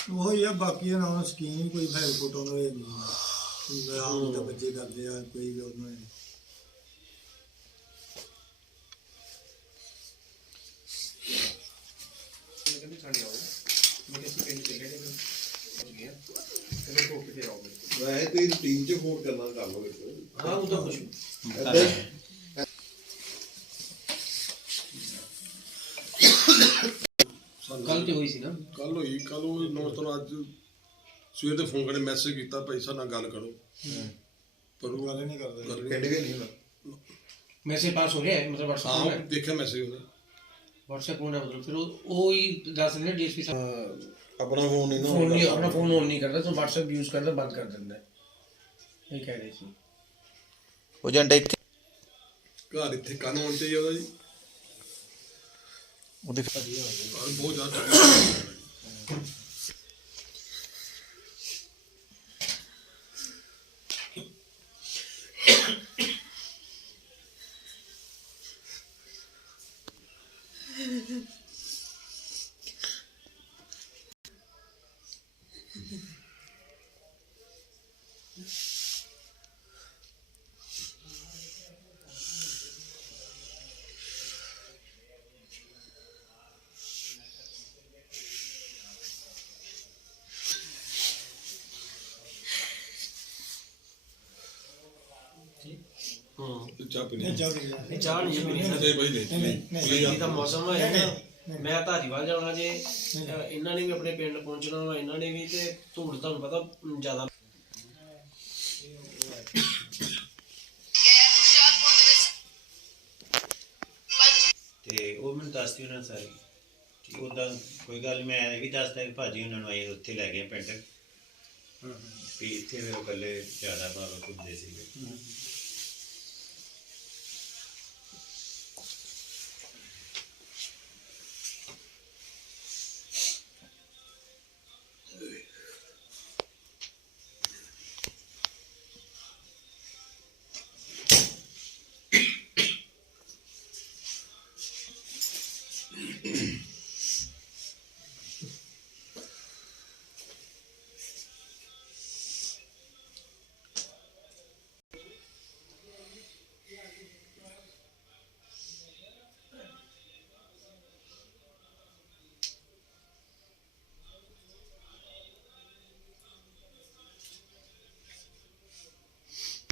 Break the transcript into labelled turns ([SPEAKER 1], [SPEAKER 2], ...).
[SPEAKER 1] ਉਹ ਹੀ ਆ। ਬਾਕੀ ਨਾ ਸਕੀਮ ਹੀ ਕੋਈ ਹੈ ਫੋਟੋ ਨਾਲ ਨਹੀਂ ਆਮ ਤਾਂ ਬੱਚੇ ਕਰਦੇ ਆ ਕੋਈ ਵੀ ਉਹਨਾਂ ਨੇ
[SPEAKER 2] ਕਹਿੰਦੇ ਸਾਡੇ ਆਓ ਮੈਂ ਕਿਸੇ ਪਿੰਡ ਚੱਲੇ ਤੇ ਗਿਆ ਕਹਿੰਦੇ ਕੋਕ ਤੇ ਆਓ
[SPEAKER 3] ਵੈਸੇ ਤੁਸੀਂ ਰੂਟੀਨ 'ਚ ਫੋਨ ਕਰਨਾ ਕਰ ਲਓ
[SPEAKER 2] ਹਾਂ ਉਹ ਤਾਂ ਕੁਝ ਕੱਲ ਤੇ ਹੋਈ ਸੀ ਨਾ
[SPEAKER 4] ਕੱਲ ਹੋਈ। ਕੱਲ ਉਹ ਨੌ ਤੋਂ ਅੱਜ ਸਵੇਰ ਤੇ ਫੋਨ ਕਰੇ ਮੈਸੇਜ ਕੀਤਾ ਭਾਈ ਸਾਹਿਬ ਨਾਲ ਗੱਲ ਕਰੋ ਪਰ ਉਹ
[SPEAKER 1] ਗੱਲ ਨਹੀਂ ਕਰਦਾ
[SPEAKER 3] ਪਿੰਡ ਵੀ ਨਹੀਂ ਹੁੰਦਾ
[SPEAKER 2] ਮੈਸੇਜ ਪਾਸ ਹੋ ਗਿਆ ਹੈ ਮਤਲਬ WhatsApp
[SPEAKER 4] ਹਾਂ ਦੇਖਿਆ ਮੈਸੇਜ ਉਹਨੇ
[SPEAKER 2] WhatsApp ਹੋਣਾ ਮਤਲਬ ਫਿਰ ਉਹ ਹੀ ਦੱਸ ਦਿੰਦੇ ਡੀਐਸਪੀ ਸਾਹਿਬ
[SPEAKER 3] ਆਪਣਾ ਫੋਨ ਨਹੀਂ ਨਾ
[SPEAKER 2] ਫੋਨ ਨਹੀਂ ਆਪਣਾ ਫੋਨ ਔਨ ਨਹੀਂ ਕਰਦਾ ਤਾਂ WhatsApp ਯੂਜ਼ ਕਰਦਾ ਬੰਦ ਕਰ ਦਿੰਦਾ ਇਹ ਕਹਿ ਰਹੇ ਸੀ
[SPEAKER 5] ਉਹ ਏਜੰਟ ਇੱਥੇ
[SPEAKER 4] ਘਰ ਇੱਥੇ ਕੰਨ ਹੋਣ ਚਾਹੀਦਾ ਉਹਦਾ ਜੀ
[SPEAKER 5] ਉਹਦੇ
[SPEAKER 4] ਬਹੁਤ ਜ਼ਿਆਦਾ ਚਾਹ ਪੀਣੀ
[SPEAKER 1] ਚੱਲ ਗਿਆ
[SPEAKER 2] ਨਹੀਂ ਚਾਹ ਨਹੀਂ ਪੀਣੀ
[SPEAKER 4] ਨਹੀਂ ਭਾਈ ਨਹੀਂ
[SPEAKER 2] ਇਹ ਤਾਂ ਮੌਸਮ ਹੈ ਨਾ ਮੈਂ ਧਾਰੀਵਾਲ ਜਾਣਾ ਜੇ ਇਹਨਾਂ ਨੇ ਵੀ ਆਪਣੇ ਪਿੰਡ ਪਹੁੰਚਣਾ ਵਾ ਇਹਨਾਂ ਨੇ ਵੀ ਤੇ ਧੂੜ ਤੁਹਾਨੂੰ ਪਤਾ ਜ਼ਿਆਦਾ
[SPEAKER 6] ਤੇ ਉਹ ਮੈਨੂੰ ਦੱਸਦੀ ਉਹਨਾਂ ਸਾਰੀ ਕਿ ਉੱਦਾਂ ਕੋਈ ਗੱਲ ਮੈਂ ਇਹ ਵੀ ਦੱਸਦਾ ਕਿ ਭਾਜੀ ਉਹਨਾਂ ਨੂੰ ਆਏ ਉੱਥੇ ਲੈ ਗਏ ਪਿੰਡ ਵੀ ਇੱਥੇ ਮੇਰੇ ਇਕੱਲੇ ਜ਼ਿਆਦਾ ਭਾਵੇਂ ਘੁੰਮਦੇ ਸੀਗੇ